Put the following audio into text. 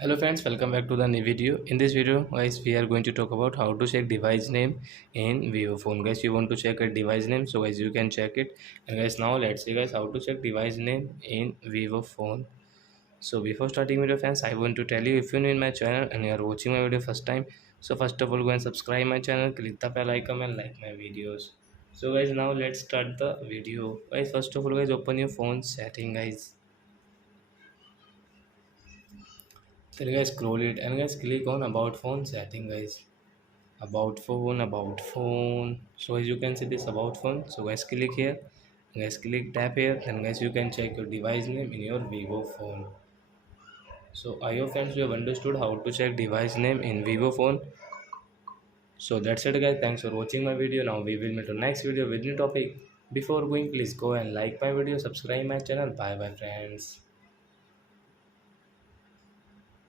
Hello friends, welcome back to the new video. In this video guys, we are going to talk about how to check device name in Vivo phone. Guys, you want to check a device name, so guys you can check it. And guys, now let's see guys how to check device name in Vivo phone. So before starting video friends, I want to tell you, if you're new in my channel and you are watching my video first time, so first of all go and subscribe my channel, click the bell icon and like my videos. So guys, now let's start the video. Guys, first of all guys, open your phone setting guys. Then guys, scroll it and guys click on about phone setting guys. About phone. So as you can see this about phone, so guys click here, guys click tap here, then guys you can check your device name in your Vivo phone. So I hope friends you have understood how to check device name in Vivo phone. So that's it guys, thanks for watching my video. Now we will meet on next video with new topic. Before going, please go and like my video, subscribe my channel. Bye bye friends.